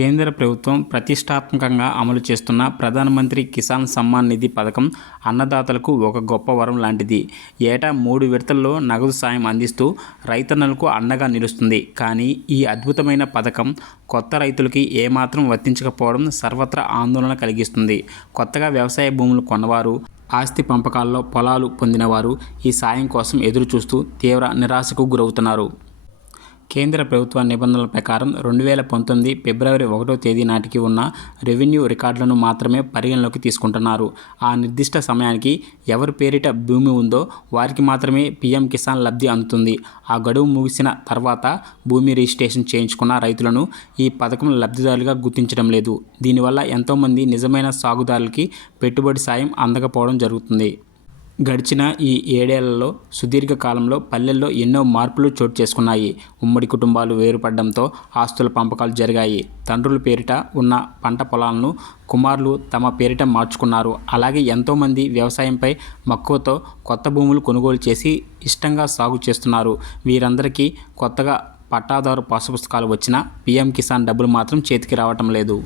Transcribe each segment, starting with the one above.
కేంద్ర ప్రభుత్వం ప్రతిష్టాత్మకంగా అమలు చేస్తున్న ప్రధానమంత్రి కిసాన్ సమ్మాన్ నిధి పథకం అన్నదాతలకు ఒక గొప్ప వరం లాంటిది. ఏటా 3 విడతల్లో నగదు సాయం అందిస్తూ రైతన్నలకు అండగా నిలుస్తుంది. కానీ ఈ అద్భుతమైన పథకం కొత్త రైతులకి ఏమాత్రం వర్తించకపోవడం సర్వత్రా ఆందోళన కలిగిస్తుంది. కొత్తగా వ్యవసాయ భూములు కొన్నవారు, ఆస్తి పంపకాల్లో పొలాలు పొందినవారు ఈ సాయం కోసం ఎదురు చూస్తూ తీవ్ర నిరాశకు గురవుతున్నారు. కేంద్ర ప్రభుత్వ నిబంధనల ప్రకారం 2019 ఫిబ్రవరి 1వ తేదీ నాటికి ఉన్న రెవెన్యూ రికార్డులను మాత్రమే పరిగణలోకి తీసుకుంటున్నారు. ఆ నిర్దిష్ట సమయానికి ఎవరి పేరిట భూమి ఉందో వారికి మాత్రమే పీఎం కిసాన్ లబ్ధి అందుతుంది. ఆ గడువు ముగిసిన తర్వాత భూమి రిజిస్ట్రేషన్ చేయించుకున్న రైతులను ఈ పథకం లబ్ధిదారులుగా గుర్తించడం లేదు. దీనివల్ల ఎంతోమంది నిజమైన సాగుదారులకి పెట్టుబడి సాయం అందకపోవడం జరుగుతుంది. గడిచిన ఈ 7 ఏళ్లలో సుదీర్ఘ కాలంలో పల్లెల్లో ఎన్నో మార్పులు చోటు చేసుకున్నాయి. ఉమ్మడి కుటుంబాలు వేరుపడడంతో ఆస్తుల పంపకాలు జరిగాయి. తండ్రుల పేరిట ఉన్న పంట పొలాలను కుమారులు తమ పేరిట మార్చుకున్నారు. అలాగే ఎంతోమంది వ్యవసాయంపై మక్కువతో కొత్త భూములు కొనుగోలు చేసి ఇష్టంగా సాగు చేస్తున్నారు. వీరందరికీ కొత్తగా పట్టాదారు పాసుపుస్తకాలు వచ్చినా పీఎం కిసాన్ డబ్బులు మాత్రం చేతికి రావటం లేదు.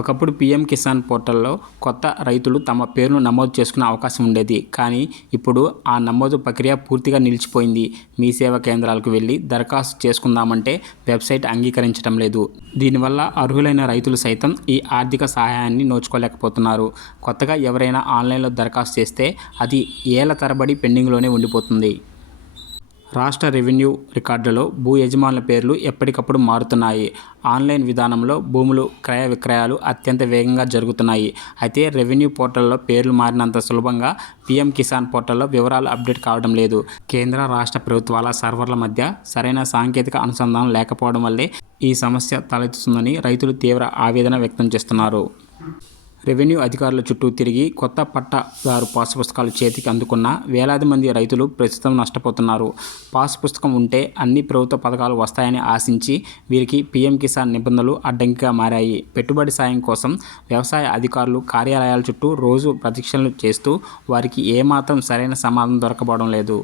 ఒకప్పుడు పీఎం కిసాన్ పోర్టల్లో కొత్త రైతులు తమ పేరును నమోదు చేసుకునే అవకాశం ఉండేది. కానీ ఇప్పుడు ఆ నమోదు ప్రక్రియ పూర్తిగా నిలిచిపోయింది. మీ సేవా కేంద్రాలకు వెళ్ళి దరఖాస్తు చేసుకుందామంటే వెబ్సైట్ అంగీకరించడం లేదు. దీనివల్ల అర్హులైన రైతులు సైతం ఈ ఆర్థిక సహాయాన్ని నోచుకోలేకపోతున్నారు. కొత్తగా ఎవరైనా ఆన్లైన్లో దరఖాస్తు చేస్తే అది ఏళ్ల తరబడి పెండింగ్లోనే ఉండిపోతుంది. రాష్ట్ర రెవెన్యూ రికార్డులలో భూ యజమానుల పేర్లు ఎప్పటికప్పుడు మారుతున్నాయి. ఆన్లైన్ విధానంలో భూములు క్రయ విక్రయాలు అత్యంత వేగంగా జరుగుతున్నాయి. అయితే రెవెన్యూ పోర్టల్లో పేర్లు మారినంత సులభంగా పీఎం కిసాన్ పోర్టల్లో వివరాలు అప్డేట్ కావడం లేదు. కేంద్ర రాష్ట్ర ప్రభుత్వాల సర్వర్ల మధ్య సరైన సాంకేతిక అనుసంధానం లేకపోవడం వల్లే ఈ సమస్య తలెత్తుతుందని రైతులు తీవ్ర ఆవేదన వ్యక్తం చేస్తున్నారు. రెవెన్యూ అధికారుల చుట్టూ తిరిగి కొత్త పట్టాదారు పాసు పుస్తకాలు చేతికి అందుకున్న వేలాది మంది రైతులు ప్రస్తుతం నష్టపోతున్నారు. పాసు పుస్తకం ఉంటే అన్ని ప్రభుత్వ పథకాలు వస్తాయని ఆశించి వీరికి పీఎం కిసాన్ నిబంధనలు అడ్డంకిగా మారాయి. పెట్టుబడి సాయం కోసం వ్యవసాయ అధికారులు కార్యాలయాల చుట్టూ రోజు ప్రదక్షిణలు చేస్తూ వారికి ఏమాత్రం సరైన సమాధానం దొరకబడడం లేదు.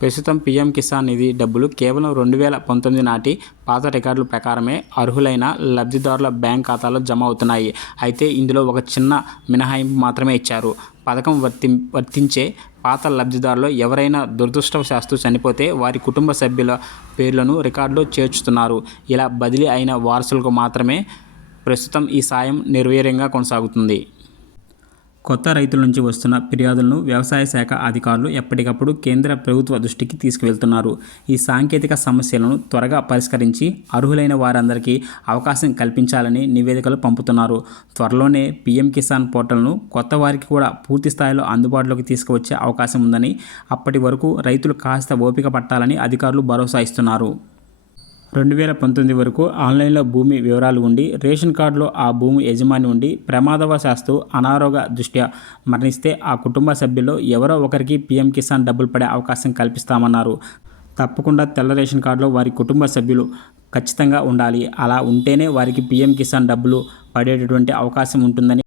ప్రస్తుతం పీఎం కిసాన్ నిధి డబ్బులు కేవలం 2019 నాటి పాత రికార్డుల ప్రకారమే అర్హులైన లబ్ధిదారుల బ్యాంక్ ఖాతాలో జమ అవుతున్నాయి. అయితే ఇందులో ఒక చిన్న మినహాయింపు మాత్రమే ఇచ్చారు. పథకం వర్తించే పాత లబ్ధిదారులు ఎవరైనా దురదృష్టవశాత్తు చనిపోతే వారి కుటుంబ సభ్యుల పేర్లను రికార్డులో చేర్చుతున్నారు. ఇలా బదిలీ అయిన వారసులకు మాత్రమే ప్రస్తుతం ఈ సాయం నిర్వీర్యంగా కొనసాగుతుంది. కొత్త రైతుల నుంచి వస్తున్న ఫిర్యాదులను వ్యవసాయ శాఖ అధికారులు ఎప్పటికప్పుడు కేంద్ర ప్రభుత్వ దృష్టికి తీసుకువెళ్తున్నారు. ఈ సాంకేతిక సమస్యలను త్వరగా పరిష్కరించి అర్హులైన వారందరికీ అవకాశం కల్పించాలని నివేదికలు పంపుతున్నారు. త్వరలోనే పీఎం కిసాన్ పోర్టల్ను కొత్త వారికి కూడా పూర్తి స్థాయిలో అందుబాటులోకి తీసుకువచ్చే అవకాశం ఉందని, అప్పటి వరకు రైతులు కాస్త ఓపిక పట్టాలని అధికారులు భరోసా ఇస్తున్నారు. 2019 వరకు ఆన్లైన్లో భూమి వివరాలు ఉండి రేషన్ కార్డులో ఆ భూమి యజమాని ఉండి ప్రమాదవశాత్తు అనారోగ్య దృష్ట్యా మరణిస్తే ఆ కుటుంబ సభ్యుల్లో ఎవరో ఒకరికి పీఎం కిసాన్ డబ్బులు పడే అవకాశం కల్పిస్తామన్నారు. తప్పకుండా తెల్ల రేషన్ కార్డులో వారి కుటుంబ సభ్యులు ఖచ్చితంగా ఉండాలి. అలా ఉంటేనే వారికి పీఎం కిసాన్ డబ్బులు పడేటటువంటి అవకాశం ఉంటుందని